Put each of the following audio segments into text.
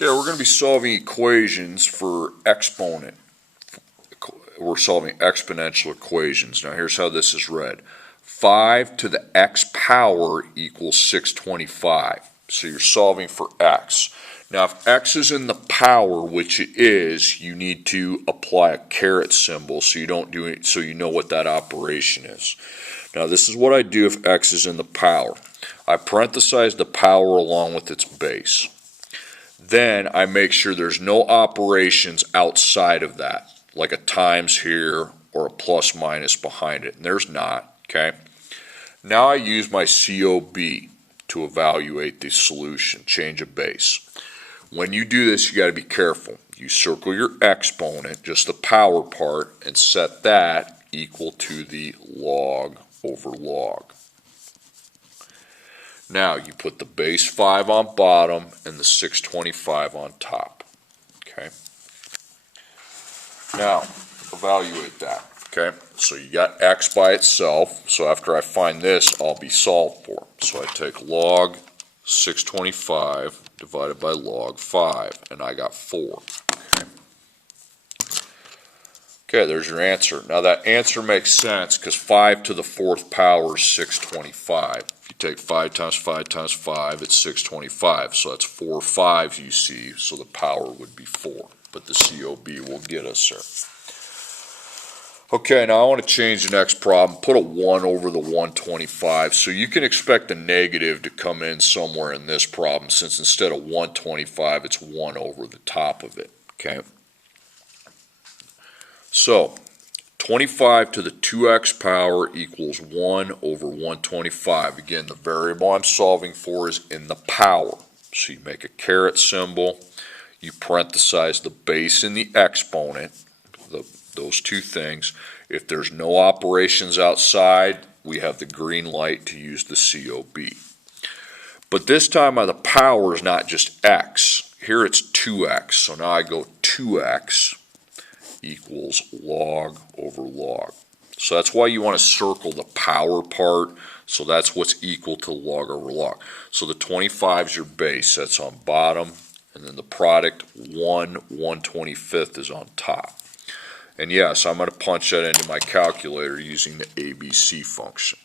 Okay, we're going to be solving equations for exponent. We're solving exponential equations. Now here's how this is read. 5 to the x power equals 625. So you're solving for x. Now if x is in the power, which it is, you need to apply a caret symbol so you don't do it, so you know what that operation is. Now this is what I do if x is in the power. I parenthesize the power along with its base. Then I make sure there's no operations outside of that, like a times here or a plus minus behind it. And there's not, okay? Now I use my COB to evaluate the solution, change of base. When you do this, you got to be careful. You circle your exponent, just the power part, and set that equal to the log over log. Now you put the base 5 on bottom and the 625 on top. Okay. Now evaluate that. Okay. So you got x by itself. So after I find this, I'll be solved for. So I take log 625 divided by log 5, and I got 4. Okay, there's your answer. Now that answer makes sense because 5 to the 4th power is 625. If you take 5 times 5 times 5, it's 625. So that's 4 5s you see, so the power would be 4. But the COB will get us there. Okay, now I want to change the next problem. Put a 1 over the 125. So you can expect a negative to come in somewhere in this problem, since instead of 125, it's 1 over the top of it. Okay. So 25 to the 2x power equals 1 over 125. Again, the variable I'm solving for is in the power. So you make a caret symbol, you parenthesize the base and the exponent, those two things. If there's no operations outside, we have the green light to use the COB. But this time the power is not just x. Here it's 2x. So now I go 2x equals log over log. So that's why you want to circle the power part. So that's what's equal to log over log. So the 25 is your base. That's on bottom. And then the product 1/125 is on top. And yes, I'm going to punch that into my calculator using the ABC function.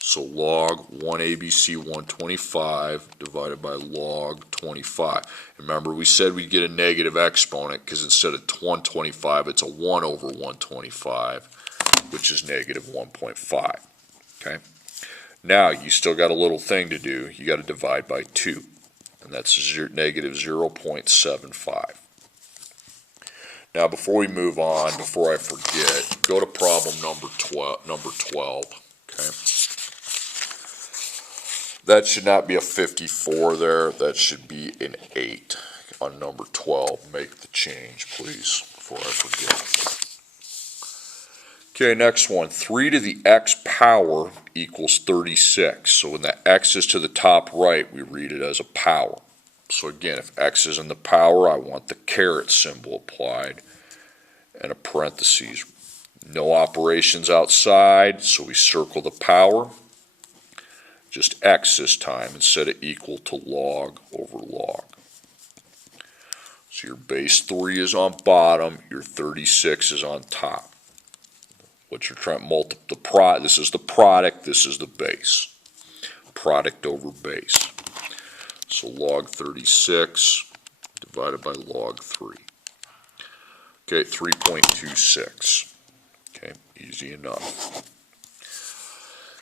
So log 1 ABC 125 divided by log 25. Remember, we said we'd get a negative exponent because instead of 125, it's a 1 over 125, which is negative 1.5. Okay. Now you still got a little thing to do. You got to divide by 2, and that's negative 0.75. Now, before we move on, before I forget, go to problem number 12. Okay. That should not be a 54 there. That should be an 8 on number 12. Make the change, please, before I forget. Okay, next one. 3 to the x power equals 36. So when the x is to the top right, we read it as a power. So again, if x is in the power, I want the caret symbol applied and a parentheses. No operations outside, so we circle the power. Just x this time instead of equal to log over log. So your base 3 is on bottom, your 36 is on top. What you're trying to multiply, this is the product, this is the base. Product over base. So log 36 divided by log 3. Okay, 3.26. Okay, easy enough.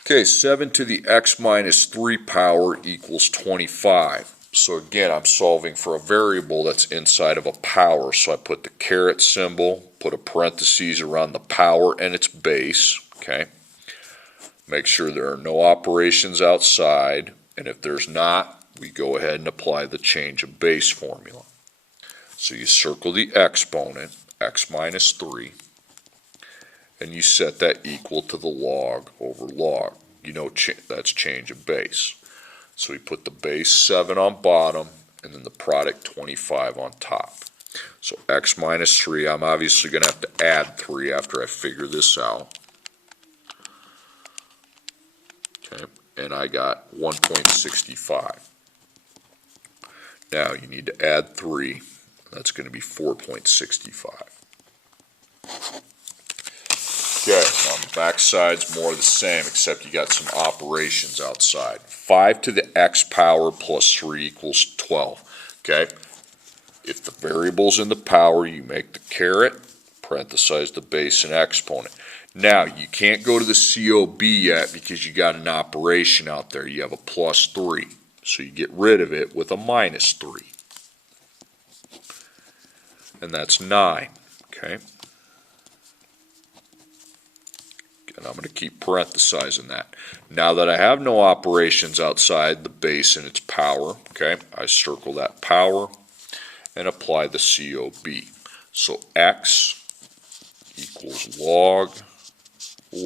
Okay, 7 to the x minus 3 power equals 25. So again, I'm solving for a variable that's inside of a power. So I put the caret symbol, put a parentheses around the power and its base. Okay. Make sure there are no operations outside. And if there's not, we go ahead and apply the change of base formula. So you circle the exponent, x minus 3. And you set that equal to the log over log. You know that's change of base. So we put the base 7 on bottom and then the product 25 on top. So x minus 3, I'm obviously going to have to add 3 after I figure this out. Okay, and I got 1.65. Now you need to add 3. That's going to be 4.65. Okay, on the back side's more of the same, except you got some operations outside. 5 to the x power plus 3 equals 12. Okay, if the variable's in the power, you make the caret, parenthesize the base and exponent. Now, you can't go to the COB yet because you got an operation out there. You have a plus 3. So you get rid of it with a minus 3. And that's 9. Okay. And I'm going to keep parenthesizing that. Now that I have no operations outside the base and its power, okay, I circle that power and apply the COB. So x equals log. We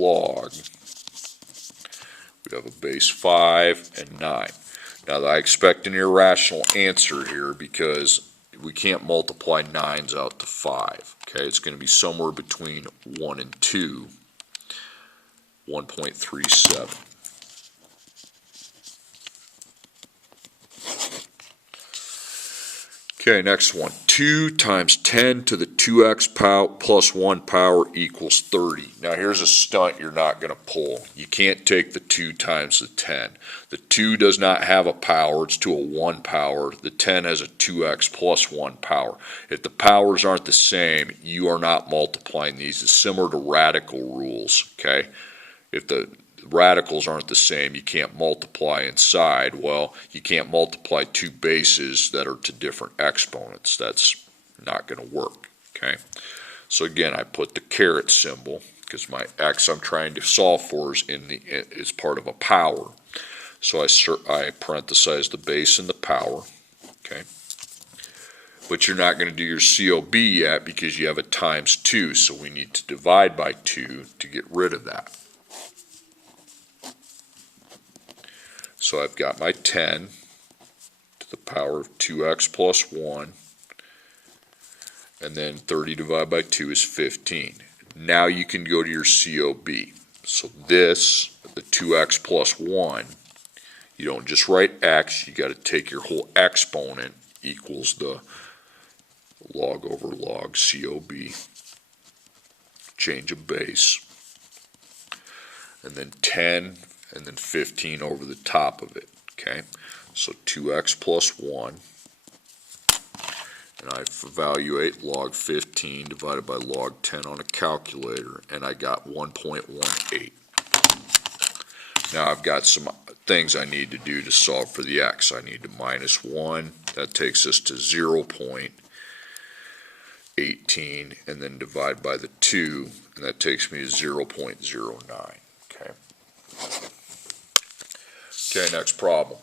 have a base 5 and 9. Now I expect an irrational answer here because we can't multiply 9s out to 5. Okay, it's going to be somewhere between 1 and 2. 1.37. Okay, next one. 2 times 10 to the 2x power plus 1 power equals 30. Now here's a stunt you're not going to pull. You can't take the 2 times the 10. The 2 does not have a power. It's to a 1 power. The 10 has a 2x plus 1 power. If the powers aren't the same, you are not multiplying these. It's similar to radical rules, okay? If the radicals aren't the same, you can't multiply inside. Well, you can't multiply 2 bases that are to different exponents. That's not going to work. Okay. So again, I put the caret symbol because my x I'm trying to solve for is part of a power. So I parenthesize the base and the power. Okay. But you're not going to do your COB yet because you have a times 2. So we need to divide by 2 to get rid of that. So I've got my 10 to the power of 2x plus 1, and then 30 divided by 2 is 15. Now you can go to your COB. So this, the 2x plus 1, you don't just write x, you got to take your whole exponent equals the log over log COB, change of base, and then 10 and then 15 over the top of it, okay? So 2x plus 1, and I evaluate log 15 divided by log 10 on a calculator, and I got 1.18. Now I've got some things I need to do to solve for the x. I need to minus 1, that takes us to 0.18, and then divide by the 2, and that takes me to 0.09, okay? Okay, next problem.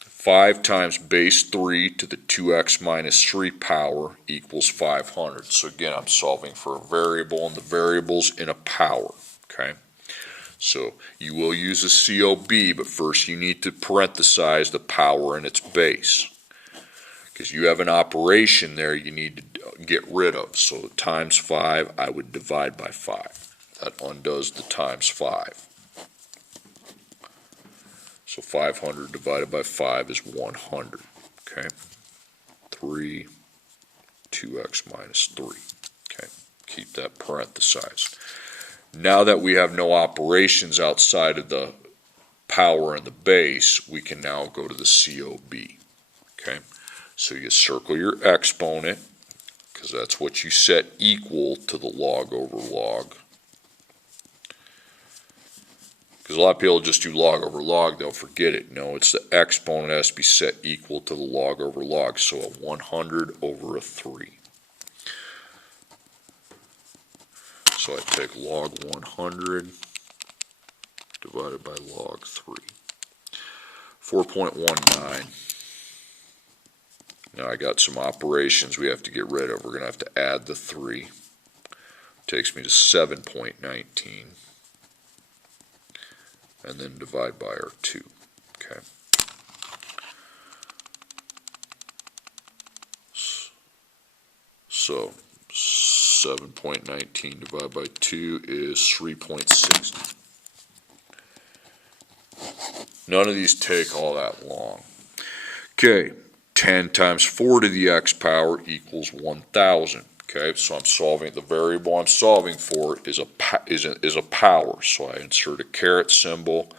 5 times base 3 to the 2x minus 3 power equals 500. So again, I'm solving for a variable, and the variable's in a power. Okay, so you will use a COB, but first you need to parenthesize the power and its base. Because you have an operation there you need to get rid of. So times 5, I would divide by 5. That undoes the times 5. So 500 divided by 5 is 100, okay? 3, 2x minus 3, okay? Keep that parenthesized. Now that we have no operations outside of the power and the base, we can now go to the COB, okay? So you circle your exponent, because that's what you set equal to the log over log. Because a lot of people just do log over log, they'll forget it. No, it's the exponent has to be set equal to the log over log, so a 100 over a 3. So I take log 100 divided by log 3. 4.19. Now I got some operations we have to get rid of. We're going to have to add the 3. Takes me to 7.19. And then divide by our 2, okay? So 7.19 divided by 2 is 3.60. None of these take all that long. Okay, 10 times 4 to the x power equals 1,000. Okay, so I'm solving, the variable I'm solving for is a power. So I insert a caret symbol,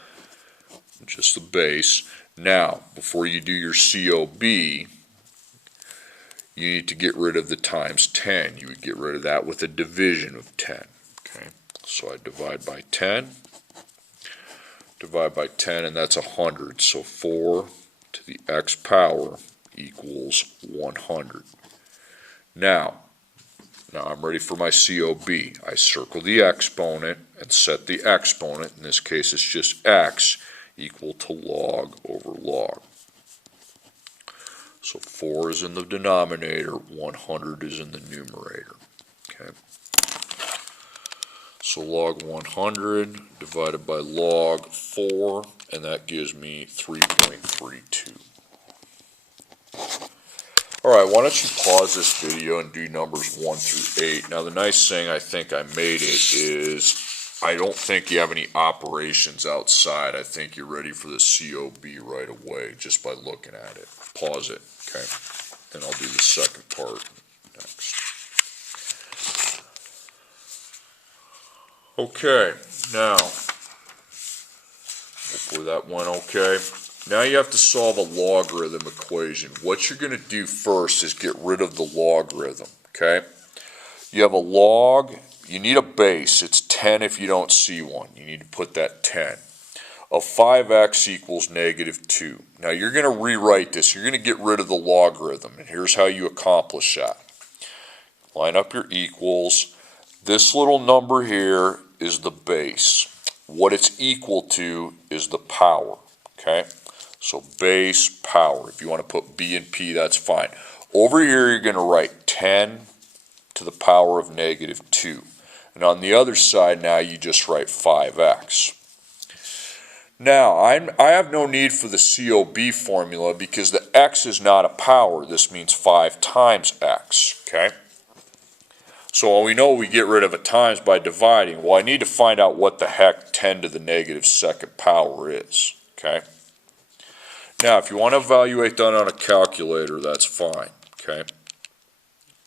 just the base. Now, before you do your COB, you need to get rid of the times 10. You would get rid of that with a division of 10. Okay, so I divide by 10, and that's 100. So 4 to the x power equals 100. Now I'm ready for my COB. I circle the exponent and set the exponent, in this case it's just x, equal to log over log. So 4 is in the denominator, 100 is in the numerator. Okay. So log 100 divided by log 4, and that gives me 3.32. Alright, why don't you pause this video and do numbers 1 through 8. Now the nice thing I think I made it is I don't think you have any operations outside. I think you're ready for the COB right away just by looking at it. Pause it, okay? And I'll do the second part next. Okay, now, hopefully that went okay. Now you have to solve a logarithm equation. What you're going to do first is get rid of the logarithm, okay? You have a log, you need a base. It's 10 if you don't see one. You need to put that 10. Of 5x equals negative 2. Now you're going to rewrite this. You're going to get rid of the logarithm, and here's how you accomplish that. Line up your equals. This little number here is the base. What it's equal to is the power, okay? So base power. If you want to put b and p, that's fine. Over here, you're going to write 10 to the power of negative 2. And on the other side, now you just write 5x. Now, I have no need for the COB formula because the x is not a power. This means 5 times x, okay? So we know we get rid of a times by dividing. Well, I need to find out what the heck 10 to the negative second power is, okay? Now, if you want to evaluate that on a calculator, that's fine, okay?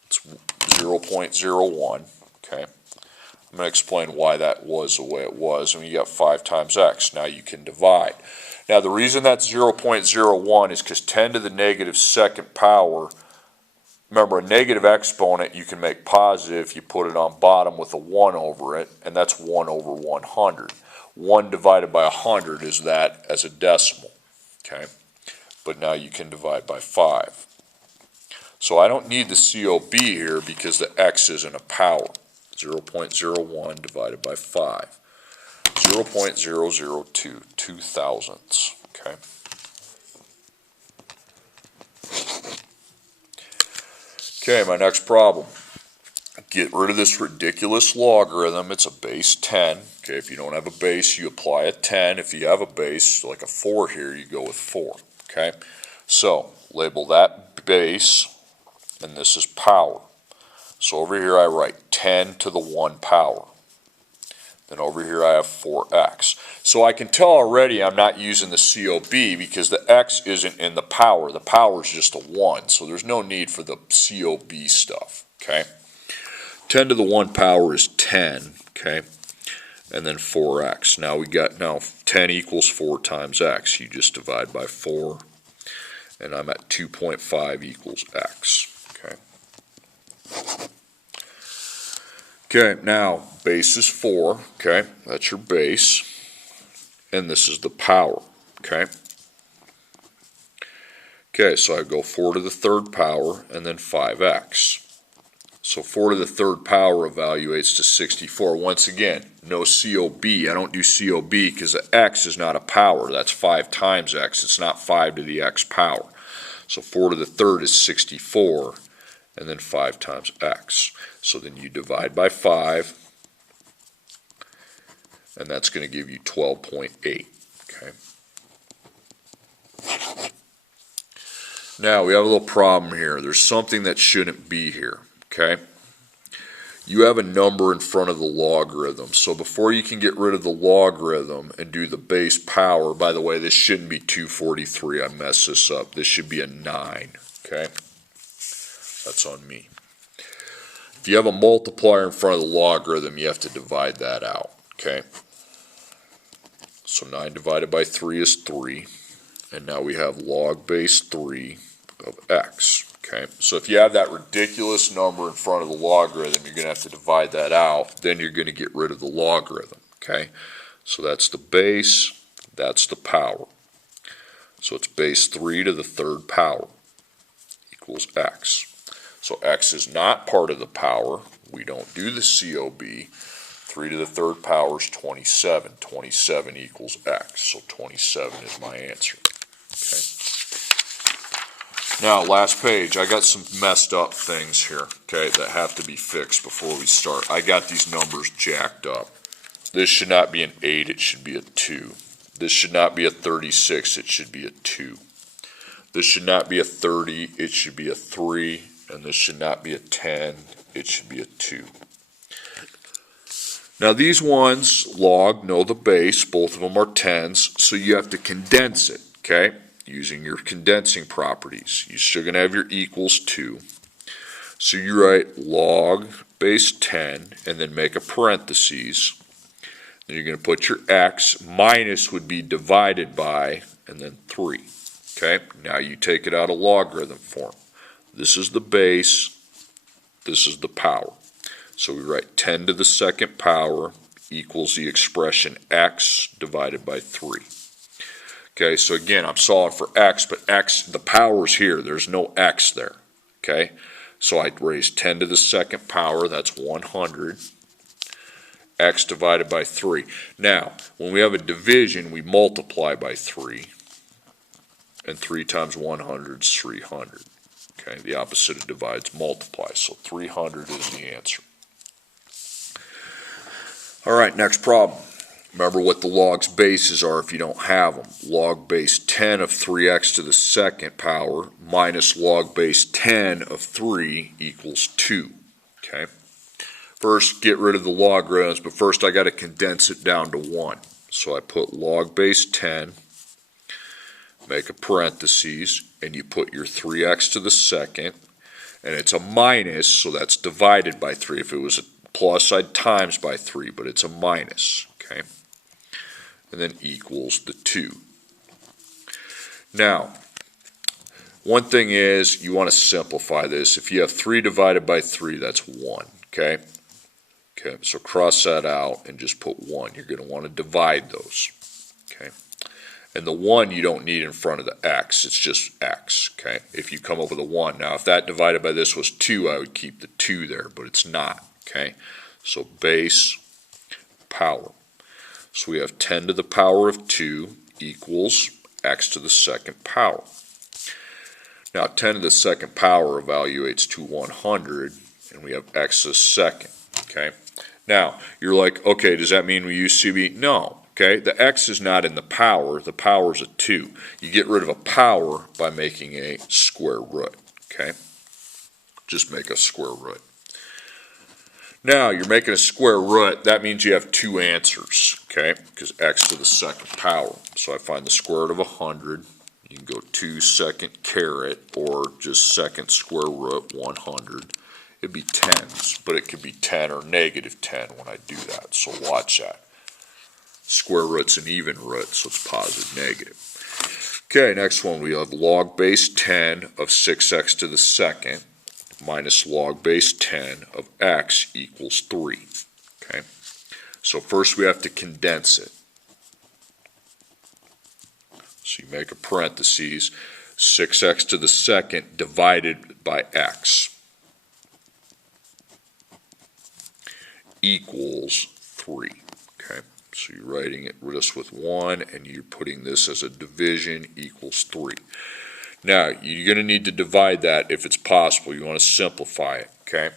It's 0.01, okay? I'm going to explain why that was the way it was. I mean, you got 5 times x. Now you can divide. Now, the reason that's 0.01 is because 10 to the negative second power, remember, a negative exponent you can make positive if you put it on bottom with a 1 over it, and that's 1 over 100. 1 divided by 100 is that as a decimal, okay? But now you can divide by 5. So I don't need the COB here because the x isn't a power. 0.01 divided by 5. 0.002, 2 thousandths, okay? Okay, my next problem. Get rid of this ridiculous logarithm. It's a base 10. Okay, if you don't have a base, you apply a 10. If you have a base, like a 4 here, you go with 4. Okay, so label that base, and this is power. So over here I write 10 to the 1 power. Then over here I have 4x. So I can tell already I'm not using the COB because the x isn't in the power. The power is just a 1, so there's no need for the COB stuff. Okay, 10 to the 1 power is 10. Okay, and then 4x. Now we got 10 equals 4 times x. You just divide by 4, and I'm at 2.5 equals x. Okay. Okay, now base is 4. Okay, that's your base, and this is the power. Okay. Okay, so I go 4 to the third power and then 5x. So 4 to the third power evaluates to 64. Once again, no COB. I don't do COB because the x is not a power. That's 5 times x. It's not 5 to the x power. So 4 to the third is 64, and then 5 times x. So then you divide by 5, and that's going to give you 12.8. Okay. Now we have a little problem here. There's something that shouldn't be here. Okay, you have a number in front of the logarithm. So before you can get rid of the logarithm and do the base power, by the way, this shouldn't be 243. I messed this up. This should be a 9. Okay? That's on me. If you have a multiplier in front of the logarithm, you have to divide that out. Okay? So 9 divided by 3 is 3. And now we have log base 3 of x. Okay, so if you have that ridiculous number in front of the logarithm, you're going to have to divide that out. Then you're going to get rid of the logarithm. Okay, so that's the base, that's the power. So it's base 3 to the third power equals x. So x is not part of the power. We don't do the COB. 3 to the third power is 27. 27 equals x. So 27 is my answer. Okay. Now, last page, I got some messed up things here, okay, that have to be fixed before we start. I got these numbers jacked up. This should not be an 8, it should be a 2. This should not be a 36, it should be a 2. This should not be a 30, it should be a 3. And this should not be a 10, it should be a 2. Now, these ones, log, know the base, both of them are 10s, so you have to condense it, okay? Using your condensing properties. You're still going to have your equals 2. So you write log base 10 and then make a parentheses. Then you're going to put your x, minus would be divided by, and then 3. Okay, now you take it out of logarithm form. This is the base, this is the power. So we write 10 to the second power equals the expression x divided by 3. Okay, so again, I'm solving for x, but x, the power is here. There's no x there. Okay, so I raised 10 to the second power, that's 100. X divided by 3. Now, when we have a division, we multiply by 3. And 3 times 100 is 300. Okay, the opposite of divides multiplies. So 300 is the answer. All right, next problem. Remember what the log's bases are if you don't have them. Log base 10 of 3x to the second power minus log base 10 of 3 equals 2. Okay. First, get rid of the logarithms, but first I got to condense it down to 1. So I put log base 10, make a parentheses, and you put your 3x to the second, and it's a minus, so that's divided by 3. If it was a plus, I'd times by 3, but it's a minus. Okay. And then equals the 2. Now, one thing is you want to simplify this. If you have 3 divided by 3, that's 1. Okay? Okay, so cross that out and just put 1. You're going to want to divide those. Okay? And the 1 you don't need in front of the x. It's just x. Okay? If you come up with a 1. Now, if that divided by this was 2, I would keep the 2 there, but it's not. Okay? So base power. So we have 10 to the power of 2 equals x to the second power. Now 10 to the second power evaluates to 100, and we have x to the second. Okay. Now you're like, okay, does that mean we use CB? No. Okay. The x is not in the power. The power is a 2. You get rid of a power by making a square root. Okay. Just make a square root. Now, you're making a square root. That means you have 2 answers, okay, because x to the second power. So I find the square root of 100. You can go 2 second caret or just second square root 100. It'd be 10s, but it could be 10 or negative 10 when I do that. So watch that. Square root's an even root, so it's positive, negative. Okay, next one we have log base 10 of 6x to the second minus log base 10 of x equals 3. Okay, so first we have to condense it. So you make a parentheses, 6x to the second divided by x equals 3. Okay, so you're writing it just with 1 and you're putting this as a division equals 3. Now, you're going to need to divide that if it's possible. You want to simplify it, okay?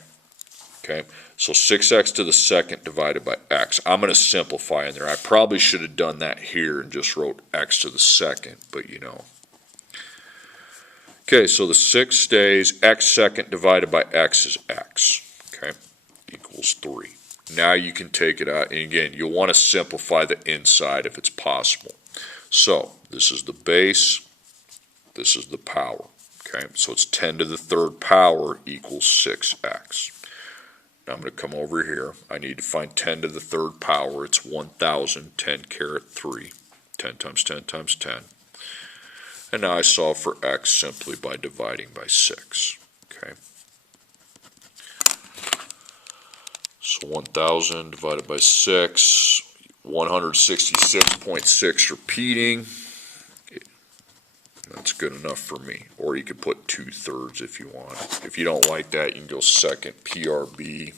Okay, so 6x to the second divided by x. I'm going to simplify in there. I probably should have done that here and just wrote x to the second, but you know. Okay, so the 6 stays, x second divided by x is x, okay? equals 3. Now you can take it out, and again, you'll want to simplify the inside if it's possible. So this is the base, this is the power. Okay, so it's 10 to the third power equals 6x. Now I'm going to come over here. I need to find 10 to the third power. It's 1,000, 10 caret 3. 10 times 10 times 10. And now I solve for x simply by dividing by 6. Okay. So 1,000 divided by 6, 166.6 repeating. That's good enough for me. Or you could put 2/3 if you want. If you don't like that, you can go second PRB,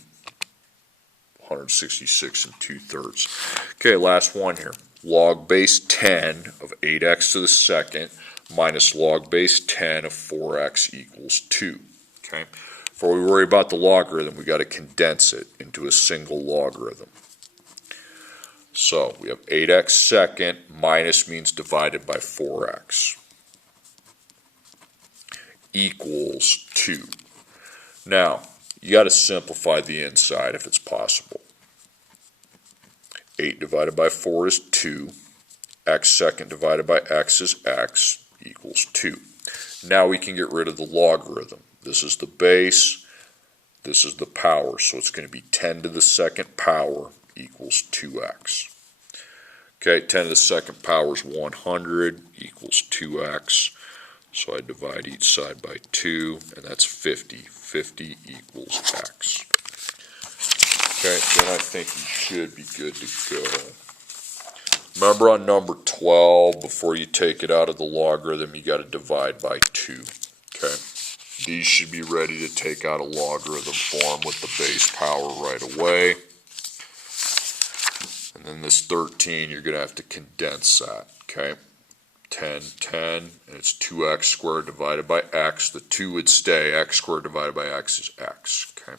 166 and 2/3. Okay, last one here. Log base 10 of 8x to the second minus log base 10 of 4x equals 2. Okay. Before we worry about the logarithm, we got to condense it into a single logarithm. So we have 8x second minus means divided by 4x equals 2. Now, you got to simplify the inside if it's possible. 8 divided by 4 is 2. X second divided by x is x equals 2. Now we can get rid of the logarithm. This is the base, this is the power, so it's going to be 10 to the second power equals 2x. Okay, 10 to the second power is 100 equals 2x. So I divide each side by 2, and that's 50. 50 equals x. Okay, then I think you should be good to go. Remember on number 12, before you take it out of the logarithm, you got to divide by 2. Okay, these should be ready to take out a logarithm form with the base power right away. And then this 13, you're going to have to condense that. Okay. 10, 10, and it's 2x squared divided by x. The 2 would stay. X squared divided by x is x. Okay.